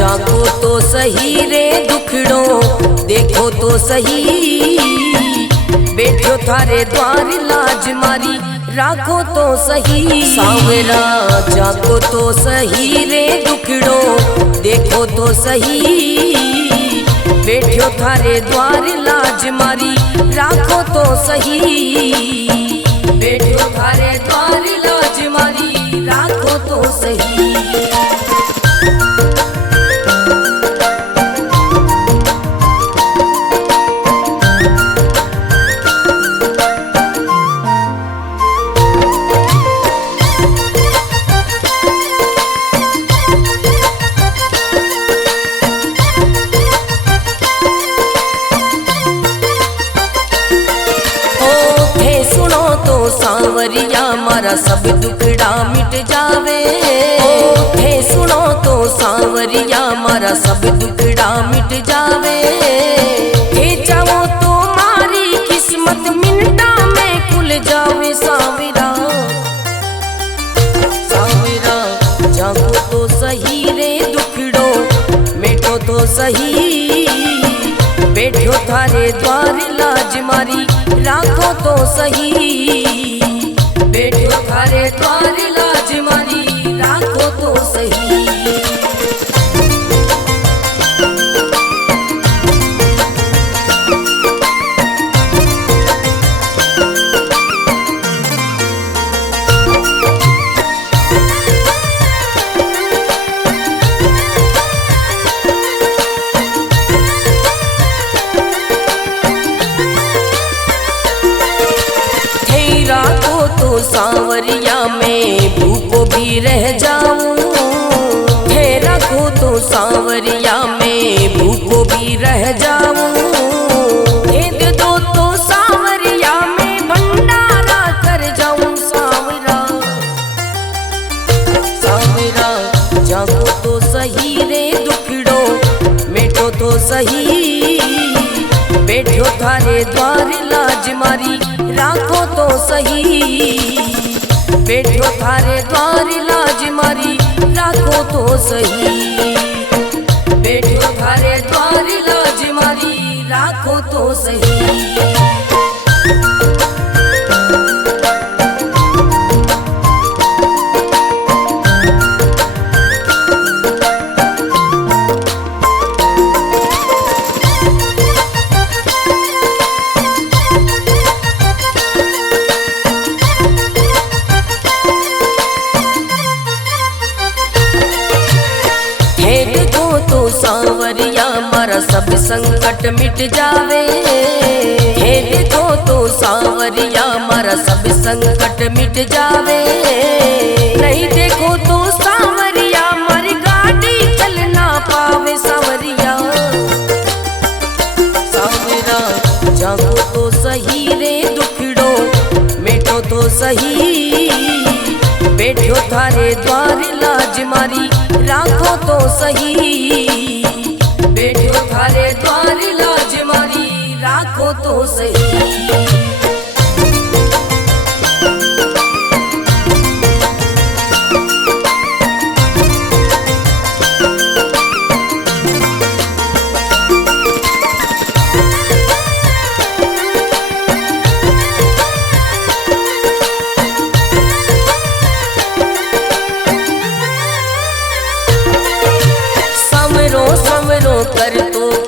जागो तो सही रे दुखड़ो देखो तो सही, बैठो थारे द्वार लाज मारी राखो तो सही। सांवरा जागो तो सही रे दुखड़ो देखो तो सही, बैठो थारे द्वार लाज मारी राखो तो सही, बैठो थारे द्वार लाज मारी राखो तो सही। सांवरिया मारा सब दुखड़ा मिट जावे, थे सुनो तो सांवरिया मारा सब दुखड़ा मिट जावे। थे चाहो तो मारी किस्मत मिनटा में खुल जावे। सांवरा सांवरा जागो तो सही रे दुखड़ो मिटो तो सही, बैठो थारे द्वार लाज मारी राखो तो सही, बैठो थारे द्वार लाज मारी राखो तो सही। सांवरिया में भूखो भी रह जाऊं, थे रखो तो सांवरिया में भूखो भी रह जाऊं। दे दो तो सांवरिया में भंडारा कर जाऊं। सांवरा सांवरा जागो तो सही रे दुखड़ो मिटो तो सही, बैठो थारे द्वार लाज मारी राखो तो सही, बैठो थारे द्वार लाज मारी राखो तो सही, बैठो थारे द्वार लाज मारी राखो तो सही। सांवरिया मारा सब संकट मिट जावे, हे देखो तो सांवरिया मारा सब संकट मिट जावे। नहीं देखो तो सांवरिया मारी गाड़ी चल ना पावे। सांवरिया सांवरा जागो तो सही रे दुखड़ो मिटो तो सही, बैठो थारे द्वार लाज मारी राखो तो सही, बैठो थारे द्वार लाज मारी राखो तो सही।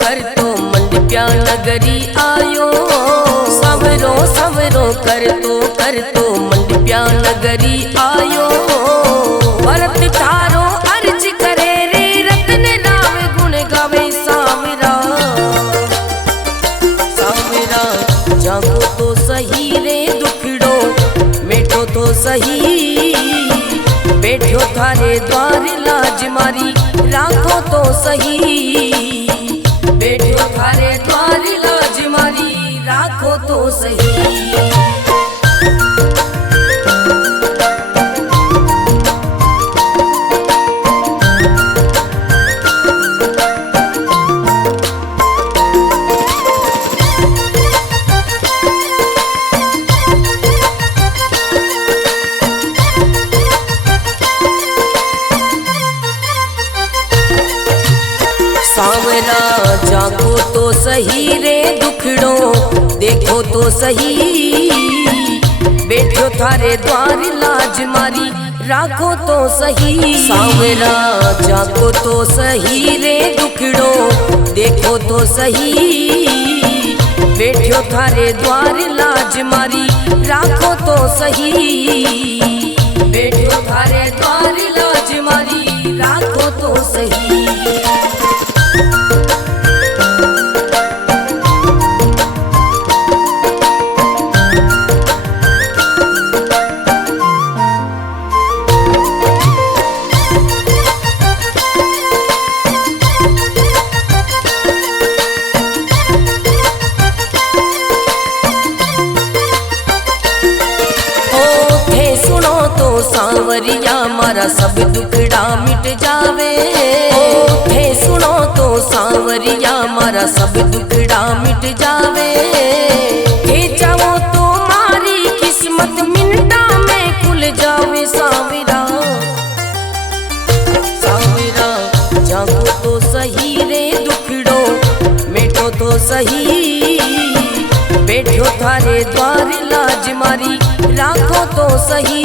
कर तो मंडप्या नगरी आयो, सवरो सवरो कर तो मंडप्या नगरी आयो। भरत थारो अर्ज करे रे रतन राम गुण गावे। सांवरा सांवरा जागो तो सही रे दुखड़ो मिटो तो सही, बैठो थारे द्वार लाज मारी राखो तो सही, बैठो थारे द्वार लाज मारी राखो तो सही। सही, बैठो थारे द्वार लाज मारी राखो तो सही। सांवरा जागो तो सही रे दुखड़ो देखो तो सही, बैठो थारे द्वार लाज मारी राखो तो सही, बैठो थारे द्वार लाज मारी राखो तो सही। सांवरिया मारा सब दुखड़ा मिट जावे, थे सुनो तो सांवरिया मारा सब दुखड़ा मिट जावे, थे चाहो तो मारी किस्मत मिनटा में खुल जावे। सांवरा सांवरा जागो तो सही रे दुखड़ो मिटो तो सही, बैठो थारे द्वार लाज मारी राखो तो सही,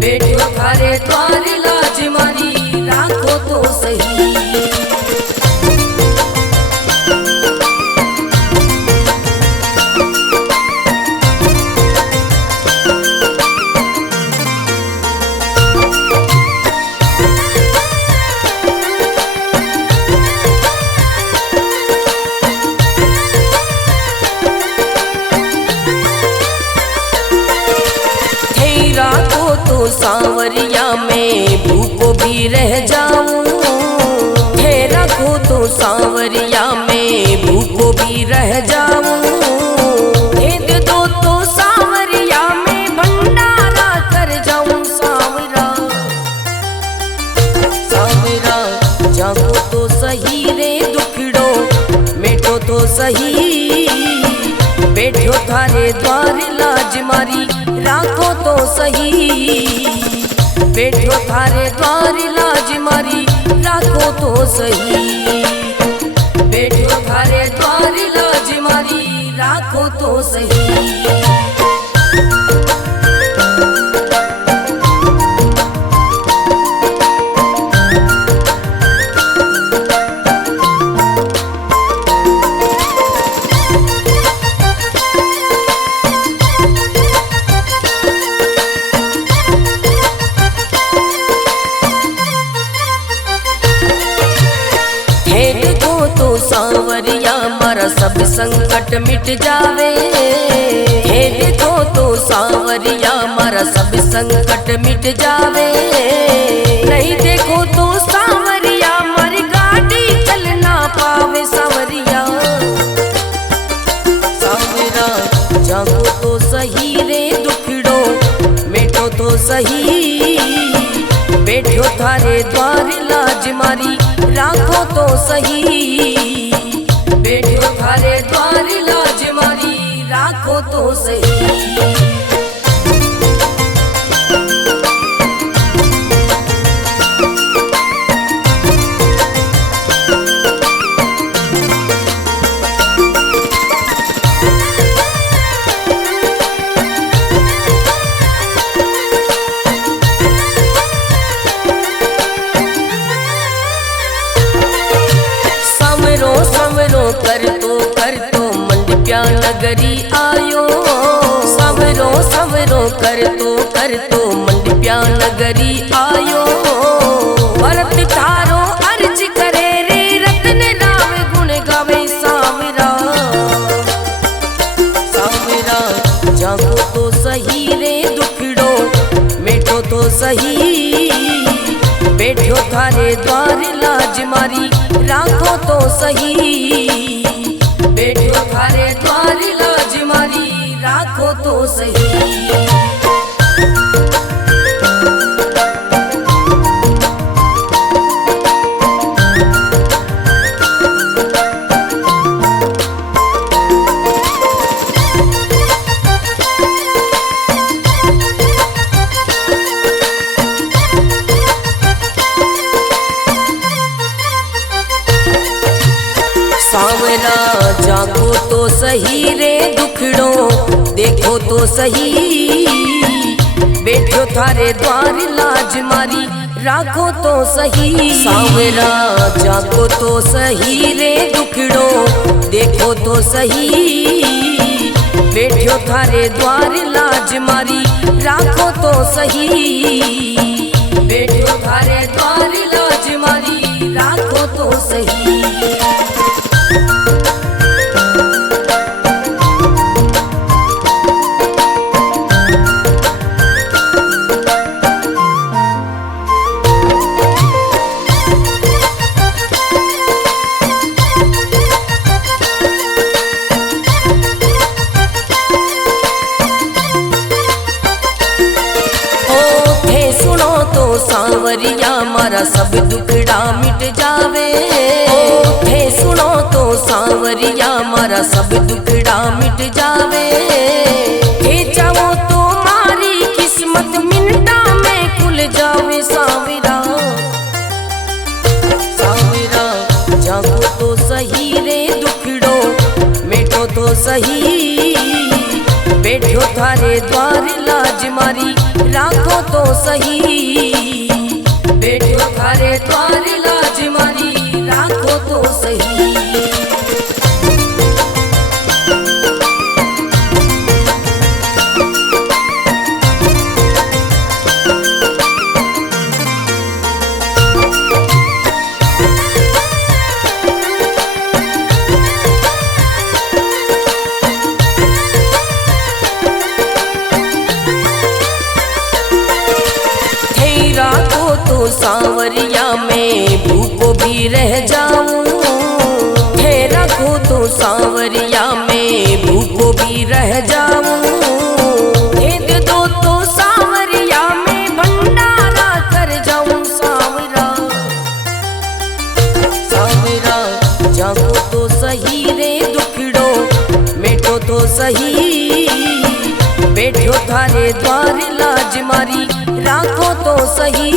बैठो थारे द्वार लाज मारी राखो तो सही। सांवरिया में भूखो भी रह जाऊं, थे रखो तो सांवरिया में भूखो भी रह जाऊं, दे दो तो सांवरिया में भंडारा कर जाऊं। सांवरा सांवरा जागो तो सही रे दुखड़ो मिटो तो सही, बैठो थारे द्वार लाज मारी राखो तो सही, बैठो थारे द्वार लाज मारी राखो तो सही, बैठो थारे द्वार लाज मारी राखो तो सही। सांवरिया मारा सब संकट मिट जावे, हे देखो तो सांवरिया मारा सब संकट मिट जावे, नहीं देखो तो सांवरिया मारी गाड़ी चल ना पावे। सांवरिया सांवरा जागो तो सही रे दुखड़ो मिटो तो सही, बैठो थारे द्वार लाज मारी राखो तो सही, बैठो थारे द्वार लाज मारी राखो तो सही। कर तो मंडप्या नगरी आयो, सवरो सवरो कर तो मंडप्या नगरी आयो, भरत थारो अर्ज करे रे रतन राम गुण गावे। सांवरा सांवरा जागो तो सही रे दुखड़ो मिटो तो सही, बैठो थारे द्वार लाज मारी राखो तो सही, बैठो थारे द्वार लाज मारी राखो तो सही। सांवरा जागो तो सही रे दुख देखो तो सही, बैठो थारे द्वार लाज मारी राखो तो सही। सांवरा जागो तो सही रे दुखड़ो देखो तो सही, बैठो थारे द्वार लाज मारी राखो तो सही, बैठो थारे द्वार लाज मारी राखो तो सही। सांवरिया मारा सब दुखड़ा मिट जावे, थे सुनो तो सांवरिया मारा सब दुखड़ा मिट जावे। थे चाहो तो मारी किस्मत मिनटा में खुल जावे। सांवरा सांवरा जागो तो सही रे दुखड़ो मिटो तो सही, बैठो थारे द्वार लाज मारी राखो तो सही, बैठो थारे द्वार लाज मारी राखो तो सही। सांवरिया में भूखो भी रह जाऊं, थे रखो तो सांवरिया में भूखो भी रह जाऊं। दे दो तो सांवरिया में भंडारा कर जाऊं। सांवरा सांवरा जागो तो सही रे दुखड़ो मिटो तो सही, बैठो थारे द्वार लाज मारी राखो तो सही,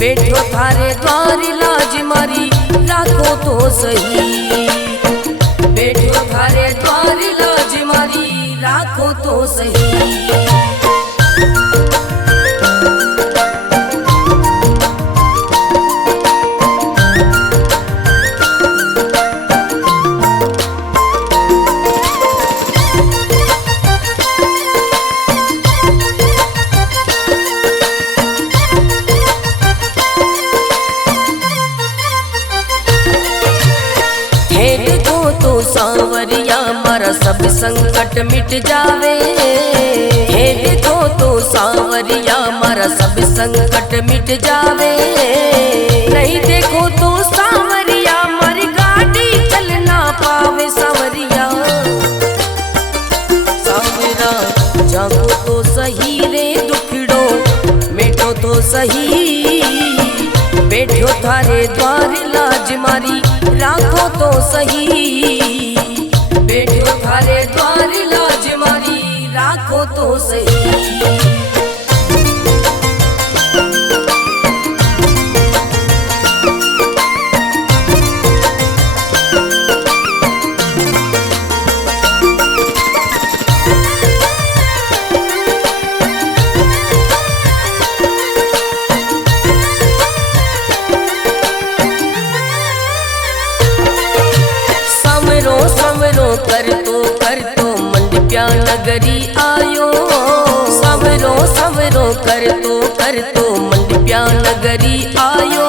बैठो थारे द्वार लाज मारी राखो तो सही, बैठो थारे द्वार लाज मारी राखो तो सही। सांवरिया मारा सब संकट मिट जावे, हे देखो तो सांवरिया मारा सब संकट मिट जावे। नहीं देखो तो सांवरिया मारी गाड़ी चल ना पावे। सांवरिया सांवरा जागो तो सही रे दुखड़ो मिटो तो सही, बैठो थारे द्वार लाज मारी राखो तो सही, बैठो थारे द्वार लाज मारी राखो तो सही। कर तो मंडप्या नगरी आयो, सवरो सवरो कर तो मंडप्या नगरी आयो।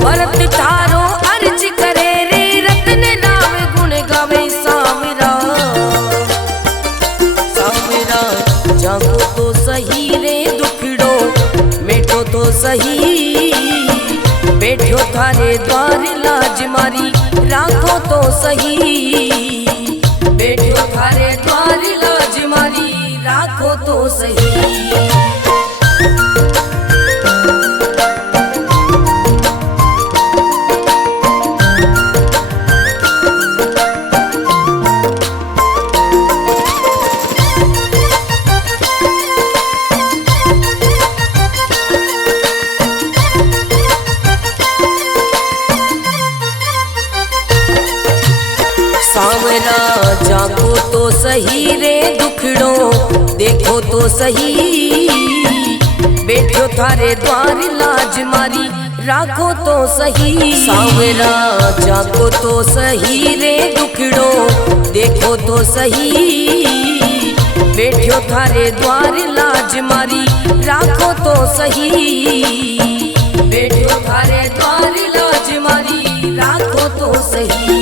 भरत थारो अर्ज करे रे रतन राम गुण गावे। सांवरा सांवरा जागो तो सही रे दुखड़ो मिटो तो सही, बैठो थारे द्वार लाज मारी राखो तो सही, बैठो थारे द्वार लाज मारी राखो तो सही। सांवरा जागो तो तो सही रे दुखड़ो देखो तो सही, बैठो थारे द्वार लाज मारी राखो तो सही। सांवरा जागो तो सही रे दुखड़ो देखो तो सही, बैठो थारे द्वार लाज मारी राखो तो सही, बैठो थारे द्वार लाज मारी राखो तो सही।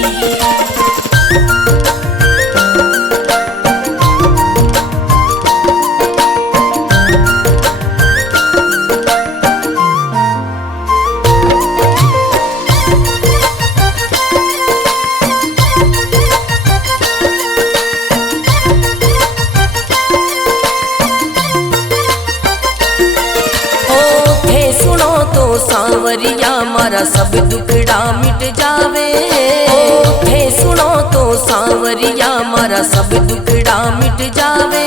सांवरिया मारा सब दुखड़ा मिट जावे, थे सुनो तो सांवरिया मारा सब दुखड़ा मिट जावे,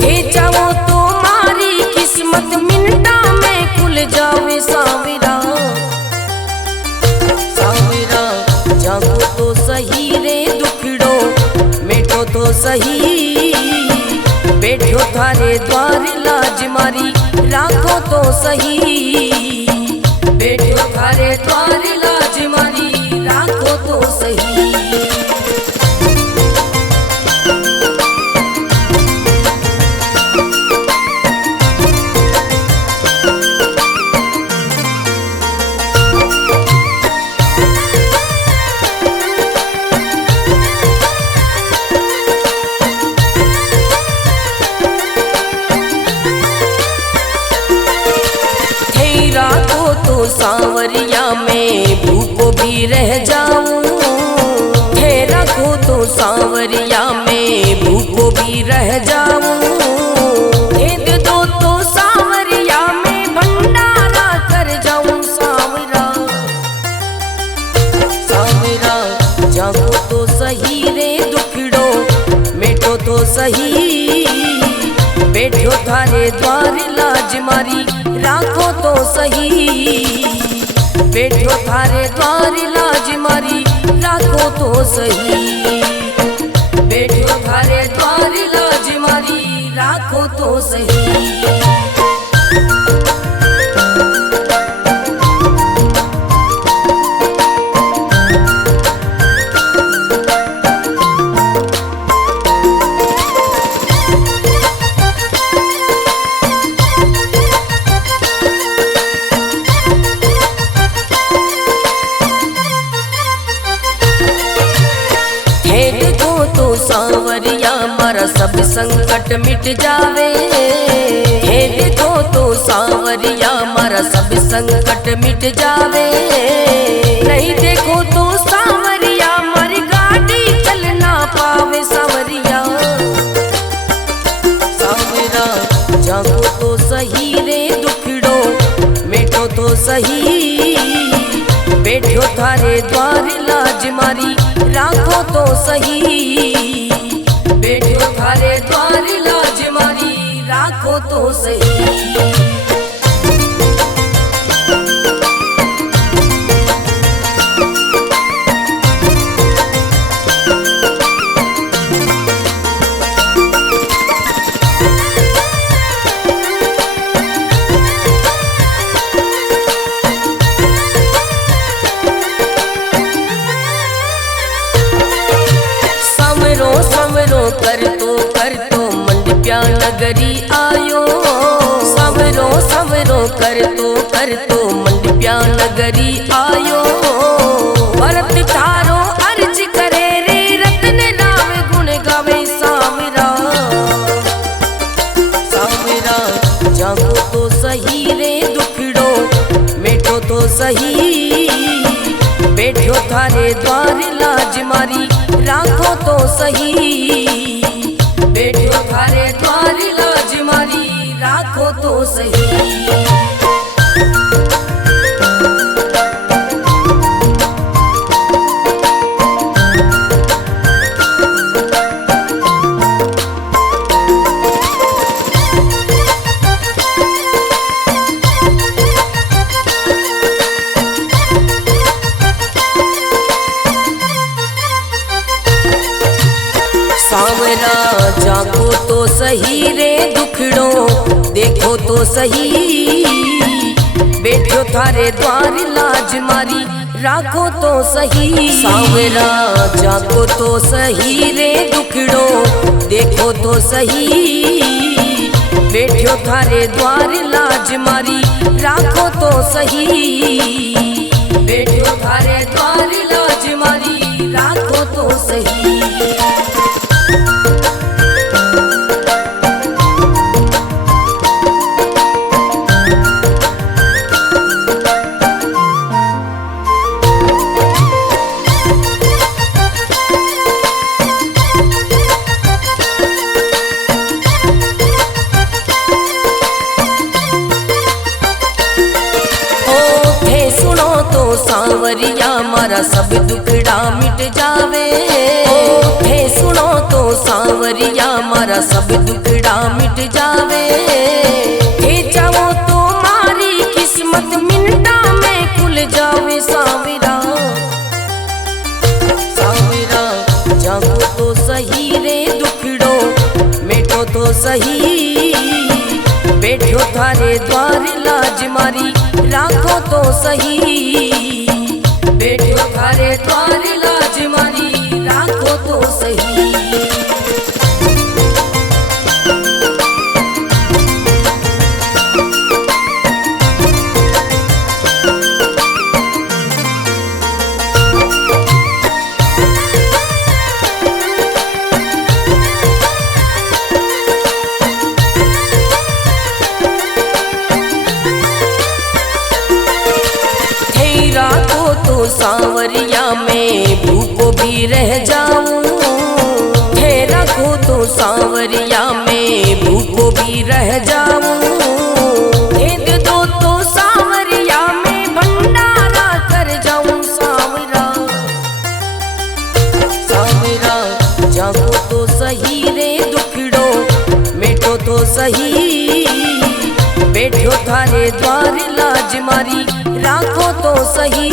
थे चाहो तो मारी किस्मत मिनटा में खुल जावे। सांवरा सांवरा जागो तो सही रे दुखड़ो मिटो तो सही, बैठो थारे द्वार लाज मारी राखो तो सही, बैठो थारे द्वार लाज मारी राखो तो सही। सांवरिया में भूखो भी रह जाऊं, थे रखो तो सांवरिया में भूखो भी रह जाऊं, दे दो तो सांवरिया में भंडारा कर जाऊं। सांवरा सांवरा जागो तो सही रे दुखड़ो मिटो तो सही, बैठो थारे द्वार लाज मारी राखो तो सही, बैठो थारे द्वार लाज मारी राखो तो सही, बैठो थारे द्वार लाज मारी राखो तो सही। सांवरिया मारा सब संकट मिट जावे, हे देखो तो सांवरिया मारा सब संकट मिट जावे, नहीं देखो तो सांवरिया मारी गाड़ी चल ना पावे। सांवरिया सांवरा जागो तो सही रे दुखड़ो मिटो तो सही, बैठो थारे द्वार लाज मारी राखो तो सही, बैठो थारे द्वार लाज मारी राखो तो सही। कर तो मंडप्या नगरी आयो, सवरो सवरो कर तो मंडप्या नगरी आयो, भरत थारो अर्ज करे रे रतन नाम गुण गावे। सांवरा सांवरा जागो तो सही रे दुखड़ो मिटो तो सही, बैठो थारे द्वार लाज मारी राखो तो सही, बैठो थारे द्वार लाज मारी राखो तो सही। जाको तो सही रे दुखड़ो देखो तो सही, बैठो थारे द्वार लाज मारी राखो तो सही। सावरा जाको तो सही रे दुखड़ो देखो तो सही, बैठो थारे द्वार लाज मारी राखो तो सही, बैठो थारे द्वार लाज मारी राखो तो सही। सांवरिया मारा सब दुखड़ा मिट जावे, थे सुनो तो सांवरिया मारा सब दुखड़ा मिट जावे, थे चाहो तो मारी किस्मत मिनटा में खुल जावे। सांवरा सांवरा जागो तो सही रे दुखड़ो मिटो तो सही, बैठो थारे द्वार लाज मारी राखो तो सही, बैठो थारे द्वार लाज मारी राखो तो सही। सांवरिया में भूखो भी रह जाऊं, थे रखो तो सांवरिया में भूखो भी रह जाऊं, दे दो तो सांवरिया में भंडारा कर जाऊं। सांवरा सांवरा जागो तो सही रे दुखड़ो मिटो तो सही, बैठो थारे द्वार लाज मारी राखो तो सही,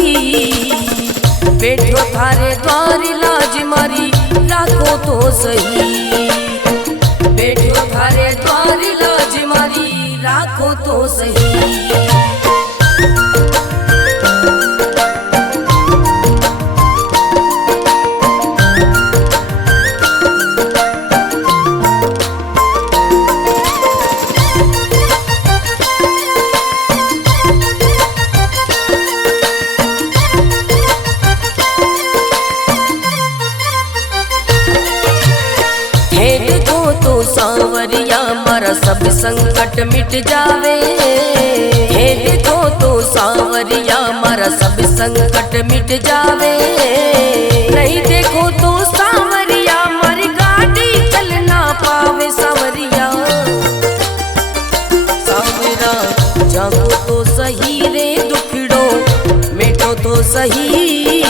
बैठो थारे द्वार लाज मारी राखो तो सही, बैठो थारे द्वार लाज मारी राखो तो सही। सांवरिया मारा सब संकट मिट जावे, हे देखो तो सांवरिया मारा सब संकट मिट जावे, नहीं देखो तो सांवरिया मारी गाड़ी चल ना पावे। सांवरिया सांवरा जागो तो सही रे दुखड़ो मिटो तो सही,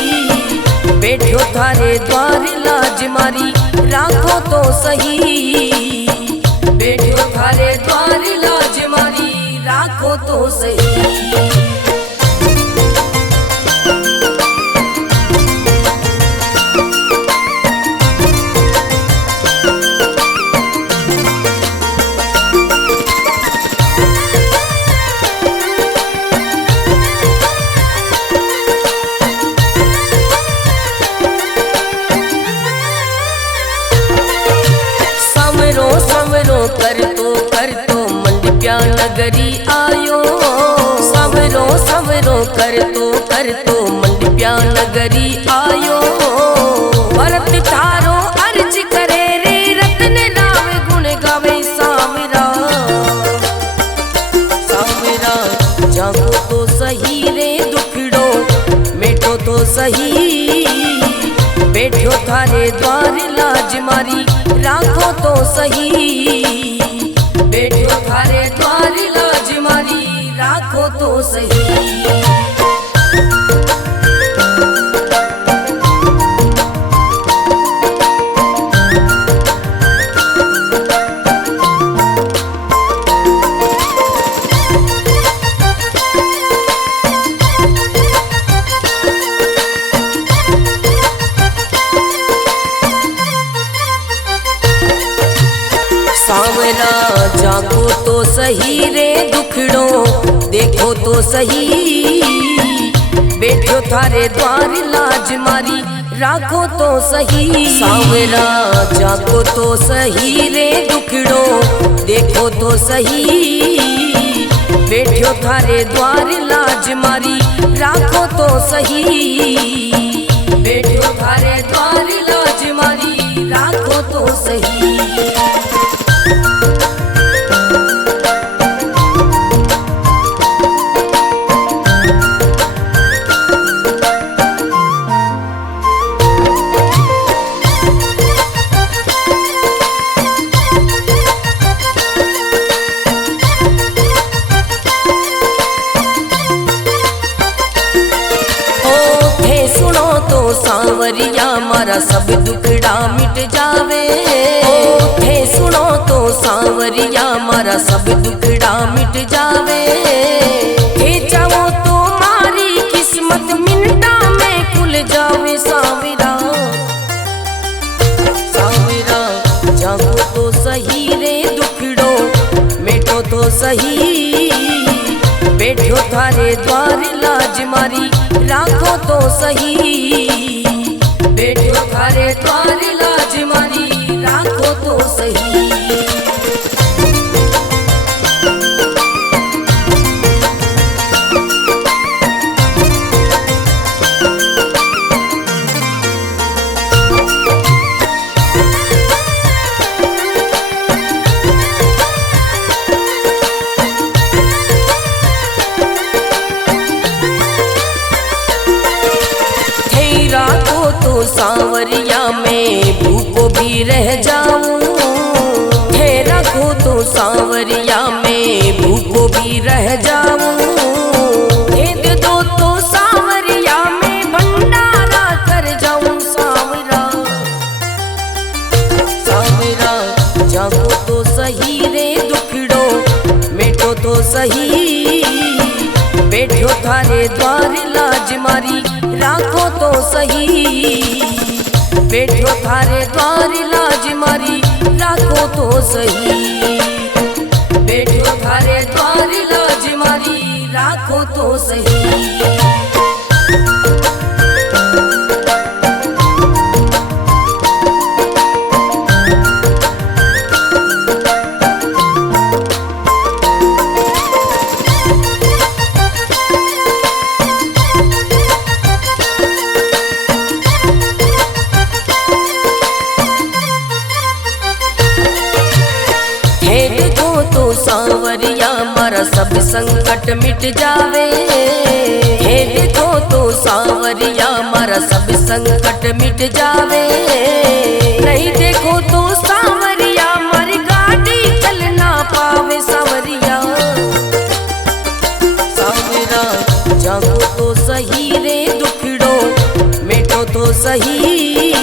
बैठो थारे द्वार लाज मारी राखो तो सही, बैठो थारे द्वार लाज मारी राखो तो सही। कर तो मंडप्या नगरी आयो, सवरो सवरो कर तो मंडप्या नगरी आयो, भरत थारो अर्ज करे रे रतन राव गुण गावे। सांवरा सांवरा जागो तो सही रे दुखड़ो मिटो तो सही, बैठो थारे द्वार लाज मारी राखो तो सही, बैठो थारे द्वार लाज मारी राखो तो सही। सांवरा जागो तो सही रे दुखड़ो देखो तो सही, बैठो थारे द्वार लाज मारी राखो तो सही। सांवरा जागो तो सही रे दुखड़ो देखो तो सही, बैठो थारे द्वार लाज मारी राखो तो सही, बैठो थारे द्वार लाज मारी राखो तो सही। सांवरिया मारा सब दुखड़ा मिट जावे, थे सुनो तो सांवरिया मारा सब दुखड़ा मिट जावे, थे चाहो तो मारी किस्मत मिनटा में खुल जावे। सांवरा सांवरा जागो तो सही रे दुखड़ो मिटो तो सही, बैठो थारे द्वार लाज मारी राखो तो सही, बैठो थारे द्वार लाज मारी राखो तो सही। सांवरिया में भूखो भी रह जाऊं, थे रखो तो सांवरिया में भूखो भी रह जाऊं, दे दो तो सांवरिया में भंडारा कर जाऊं। सांवरा सांवरा जागो तो सही रे दुखड़ो मिटो तो सही, बैठो थारे द्वार लाज मारी राखो तो सही, बैठो थारे द्वार लाज मारी राखो तो सही, बैठो थारे द्वार लाज मारी राखो तो सही। सांवरिया मारा सब संकट मिट जावे, हे देखो तो सांवरिया मारा सब संकट मिट जावे, नहीं देखो तो सांवरिया मारी गाड़ी चल ना पावे। सांवरिया सांवरा जागो तो सही रे दुखड़ो मिटो तो सही,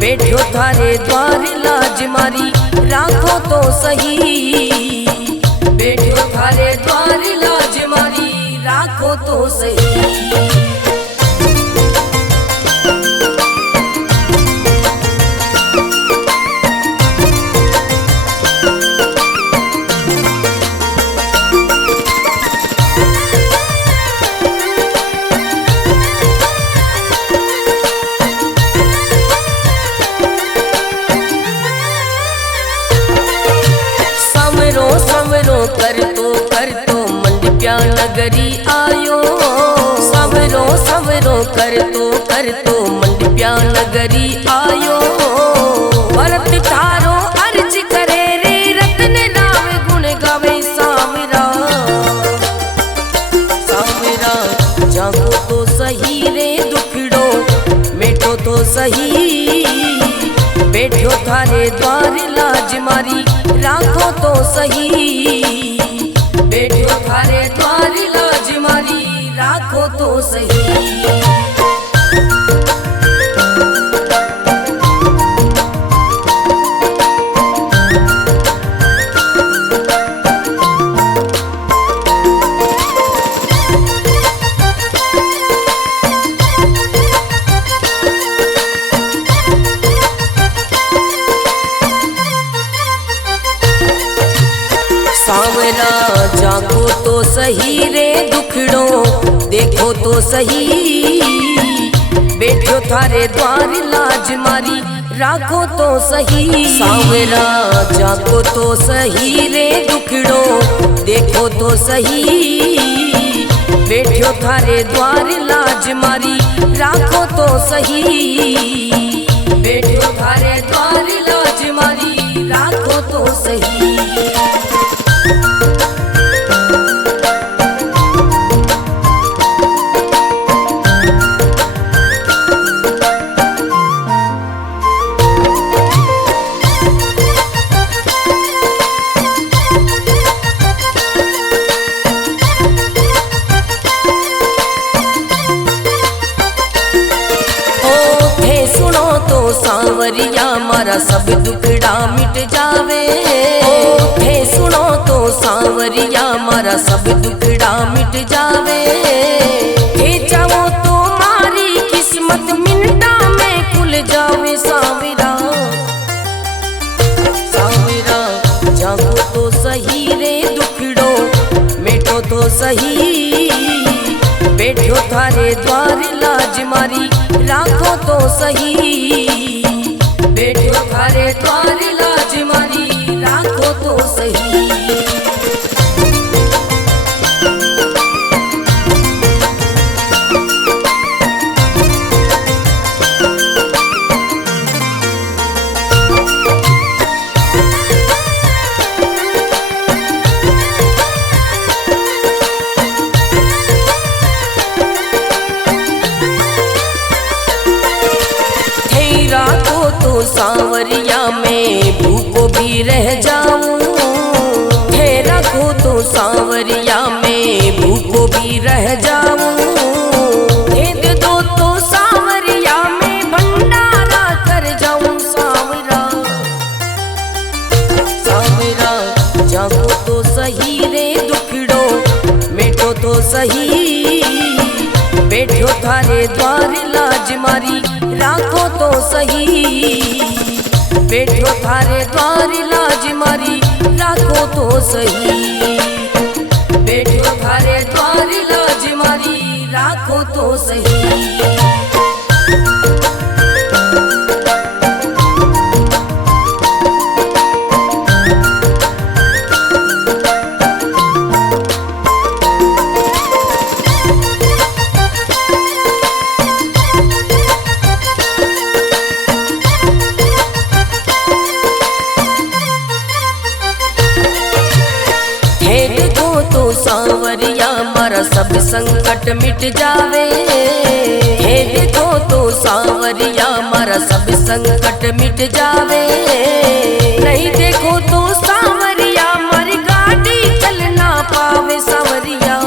बैठो थारे द्वार लाज मारी राखो तो सही, बैठो थारे द्वार लाज मारी राखो तो सही। कर तो मंडप्या नगरी आयो, सवरो सवरो कर तो मंडप्या नगरी आयो, भरत थारो अर्ज करे रे रतन राव गुण गावे। सांवरा सांवरा जागो तो सही रे दुखड़ो मिटो तो सही, बैठो थारे द्वार लाज मारी राखो तो सही, बैठो थारे द्वार लाज मारी राखो तो सही। जाको तो सही रे दुखड़ो देखो तो सही, बैठो थारे द्वार लाज मारी राखो तो सही। सांवरा जाको तो सही रे दुखड़ो देखो तो सही, बैठो थारे द्वार लाज मारी राखो तो सही, बैठो थारे द्वार लाज मारी राखो तो सही। सांवरिया मारा सब दुखड़ा मिट जावे, थे सुनो तो सांवरिया मारा सब दुखड़ा मिट जावे, थे चाहो तो मारी किस्मत मिनटा में खुल जावे। सांवरा सांवरा जागो तो सही रे दुखड़ो मिटो तो सही, बैठो थारे द्वार लाज मारी राखो तो सही, बैठो थारे द्वार लाज मारी राखो तो सही। सांवरिया में भूखो भी रह जाऊं, थे रखो तो सांवरिया में भूखो भी रह जाऊं, दे दो तो सांवरिया में भंडारा कर जाऊं। सांवरा सांवरा जागो तो सही रे दुखड़ो मिटो तो सही, बैठो थारे द्वार लाज मारी राखो तो सही, बैठो थारे द्वार लाज मारी राखो तो सही, बैठो थारे द्वार लाज मारी राखो तो सही। सांवरिया मारा सब संकट मिट जावे, हे देखो तो सांवरिया मारा सब संकट मिट जावे, नहीं देखो तो सांवरिया मारी गाड़ी चल ना पावे। सांवरिया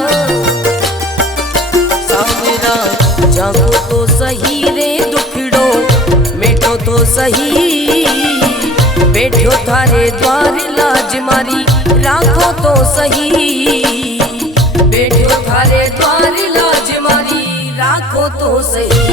सांवरा जागो तो सही रे दुखड़ो मिटो तो सही, बैठो थारे द्वार लाज मारी राखो तो सही, बैठो थारे द्वार लाज मारी राखो तो सही।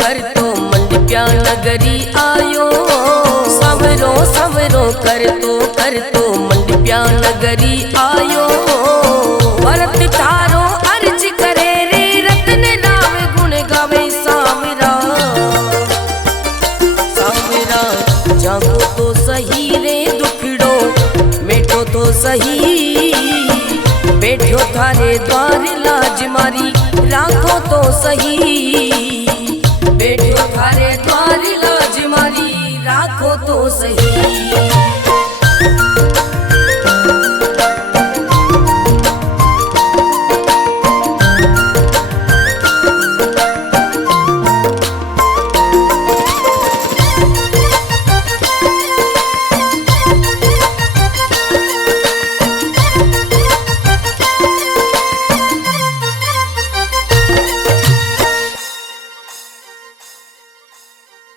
कर तो मंडप्या नगरी आयो, सवरो सवरो कर तो मंडप्या नगरी आयो, भरत थारो अर्ज करे रे रतन राम गुण गावे। सांवरा सांवरा जागो तो सही रे दुखड़ो मिटो तो सही, बैठो थारे द्वार लाज मारी राखो तो सही, बैठो थारे द्वार लाज मारी राखो तो सही।